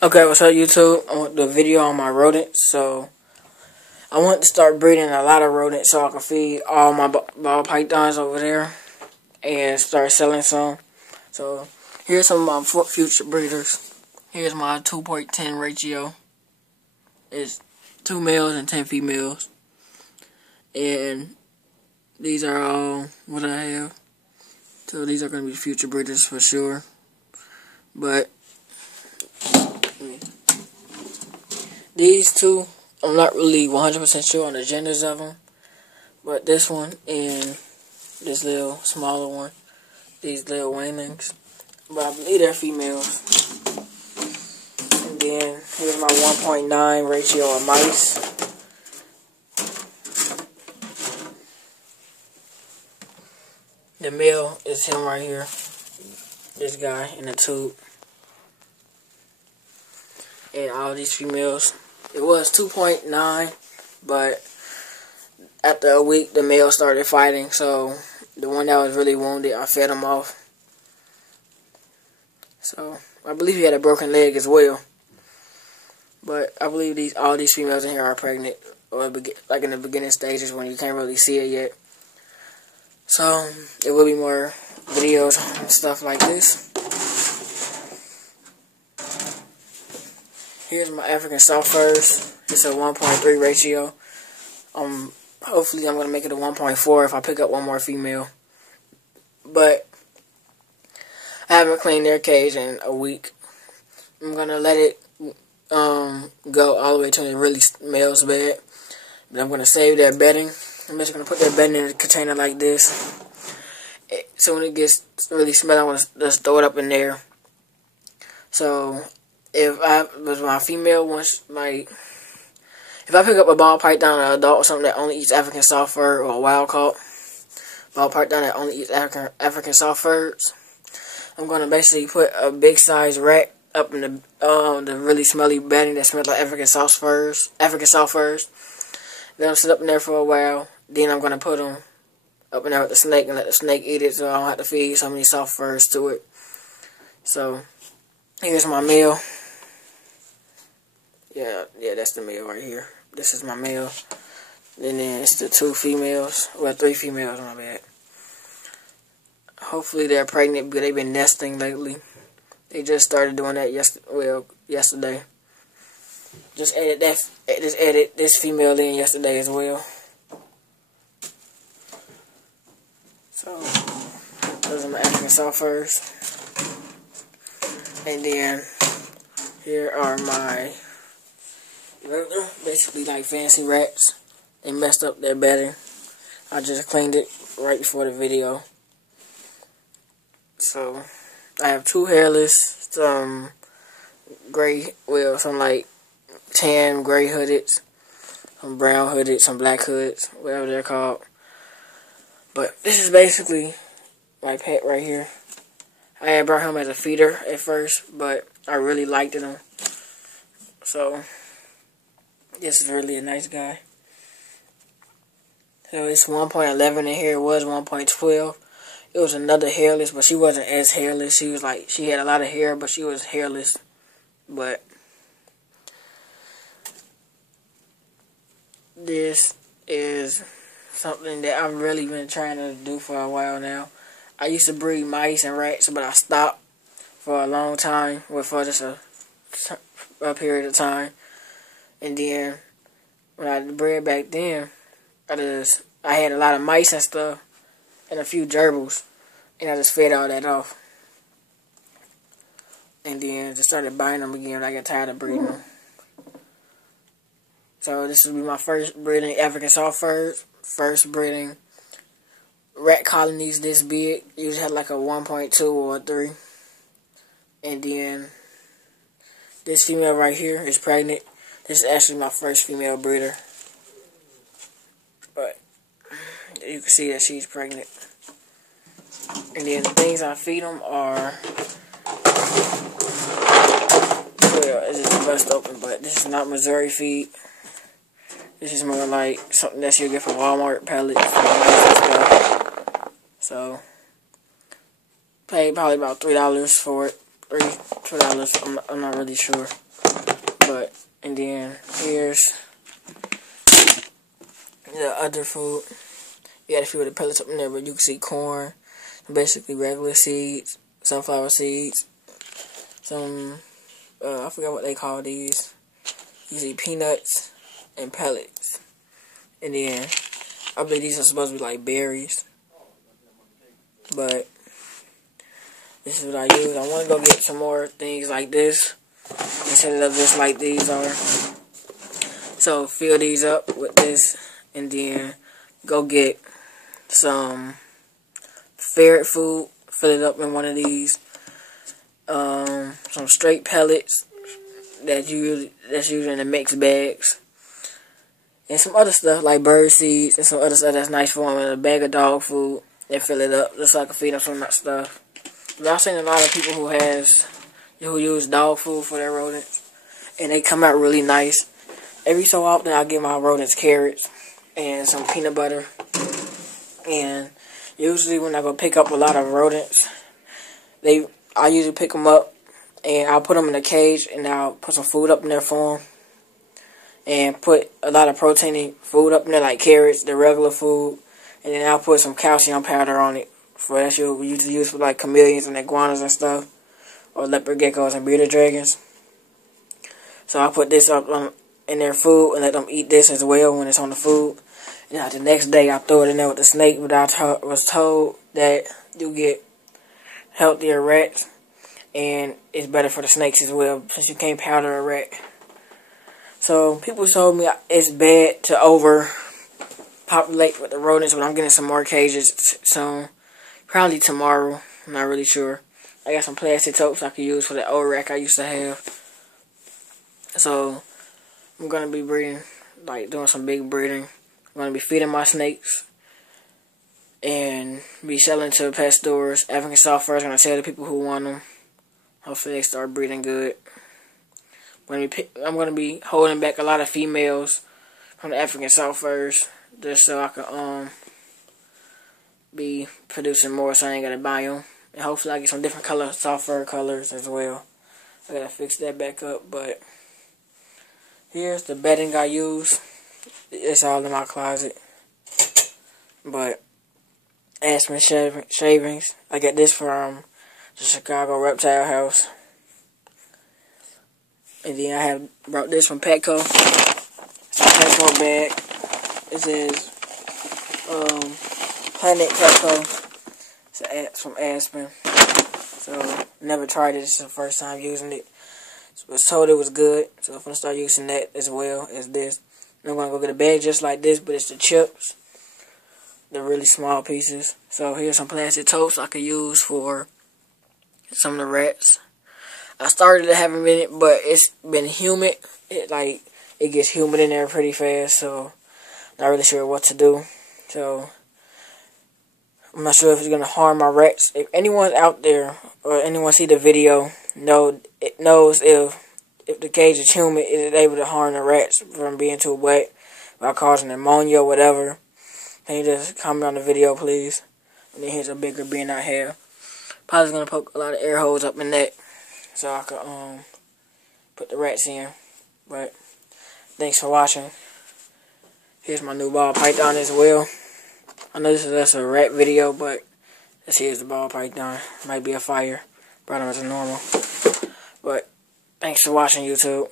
Okay, what's up YouTube? I want the video on my rodents. So I want to start breeding a lot of rodents so I can feed all my ball pythons over there and start selling some. So here's some of my future breeders. Here's my 2.10 ratio. It's 2 males and 10 females. And these are all what I have. So these are going to be future breeders for sure. But these two, I'm not really 100% sure on the genders of them. But this one and this little smaller one, these little weanlings. But I believe they're females. And then here's my 1.9 ratio of mice. The male is him right here. This guy in the tube. And all these females. It was 2.9, but after a week, the male started fighting. So the one that was really wounded, I fed him off. So I believe he had a broken leg as well. But I believe all these females in here are pregnant, or like in the beginning stages when you can't really see it yet. So there will be more videos and stuff like this. Here's my African soft furs. It's a 1.3 ratio. Hopefully I'm going to make it a 1.4 if I pick up one more female. But I haven't cleaned their cage in a week. I'm going to let it go all the way to the really male's bed. But I'm going to save their bedding. I'm just going to put their bedding in a container like this. So when it gets really smelly, I'm going to just throw it up in there. So if my female wants, like, if I pick up a ball python, an adult, or something that only eats African soft fur, or a wild caught ball python that only eats African soft furs, I'm gonna basically put a big size rat up in the really smelly bedding that smells like African soft furs. Then I'll sit up in there for a while. Then I'm gonna put them up in there with the snake and let the snake eat it, so I don't have to feed so many soft furs to it. So here's my male. Yeah, that's the male right here. This is my male. And then it's the 2 females. Well, 3 females, my bad. Hopefully they're pregnant because they've been nesting lately. They just started doing that yesterday. Just added this female in yesterday as well. So those are my African soft furs. And then here are my basically like fancy rats. They messed up their bedding. I just cleaned it right before the video. So I have 2 hairless, some gray, some like tan gray hoodeds, some brown hoodeds, some black hoods, whatever they're called. But this is basically my pet right here. I had brought him as a feeder at first, but I really liked him. So this is really a nice guy. So it's 1.11 in here. It was 1.12. It was another hairless, but she wasn't as hairless. She had a lot of hair, but she was hairless. But this is something that I've really been trying to do for a while now. I used to breed mice and rats, but I stopped for a long time, for just a period of time. And then when I bred back then, I had a lot of mice and stuff, and a few gerbils, and I just fed all that off. And then just started buying them again when I got tired of breeding them. So this will be my first breeding African soft furs, first breeding rat colonies this big. Usually have like a 1.2 or a 3. And then this female right here is pregnant. This is actually my first female breeder. But you can see that she's pregnant. And then the things I feed them are, well, it's just bust open, but this is not Missouri feed. This is more like something that you'll get from Walmart, pellets, and stuff. So paid probably about $3 for it. $2. I'm not really sure. But, and then here's the other food. You got a few of the pellets up in there, but you can see corn, basically regular seeds, sunflower seeds, some, I forgot what they call these. You see peanuts and pellets. And then, I believe these are supposed to be like berries. But, this is what I use. I want to go get some more things like this and set it up just like these are. So, fill these up with this, and then go get some ferret food, fill it up in one of these, some straight pellets that's usually in the mixed bags, and some other stuff like bird seeds and some other stuff that's nice for them, and a bag of dog food, and fill it up just so I can feed them some of that stuff. But I've seen a lot of people who use dog food for their rodents, and they come out really nice. Every so often I give my rodents carrots and some peanut butter. And usually when I go pick up a lot of rodents, I usually pick them up and I'll put them in a cage and I'll put some food up in there for them. And put a lot of protein food up in there like carrots, the regular food. And then I'll put some calcium powder on it. For that's what we usually use for like chameleons and iguanas and stuff. Or leopard geckos and bearded dragons. So I put this up in their food and let them eat this as well when it's on the food. Now, the next day, I throw it in there with the snake, but I was told that you get healthier rats, and it's better for the snakes as well, since you can't powder a rat. So, people told me it's bad to overpopulate with the rodents, but I'm getting some more cages soon. Probably tomorrow. I'm not really sure. I got some plastic totes I can use for the old rack I used to have. So, I'm going to be breeding, like doing some big breeding. I'm going to be feeding my snakes and be selling to pet stores. African Software is going to sell to people who want them. Hopefully they start breeding good. I'm going to be holding back a lot of females from the African Softwares just so I can be producing more so I ain't got to buy them. And hopefully I get some different software colors as well. I got to fix that back up, but here's the bedding I use. It's all in my closet. But Aspen shavings. I got this from the Chicago Reptile House. And then I have brought this from Petco. It's a Petco bag. It says Planet Petco. It's from Aspen. So never tried it. This is the first time using it. I was told it was good. So I'm gonna start using that as well as this. I'm going to go get a bag just like this, but it's the chips. The really small pieces. So here's some plastic totes I could use for some of the rats. I started to have them in it, but it's been humid. It gets humid in there pretty fast, so not really sure what to do. So I'm not sure if it's going to harm my rats. If anyone's out there or anyone see the video knows if the cage is humid, is it able to harm the rats from being too wet by causing pneumonia or whatever? Can you just comment on the video, please? And then here's a bigger bin I have. Probably gonna poke a lot of air holes up in that so I can put the rats in. But thanks for watching. Here's my new ball python as well. I know this is just a rat video, but here's the ball python. Might be a fire. Brought him as a normal. But thanks for watching, YouTube.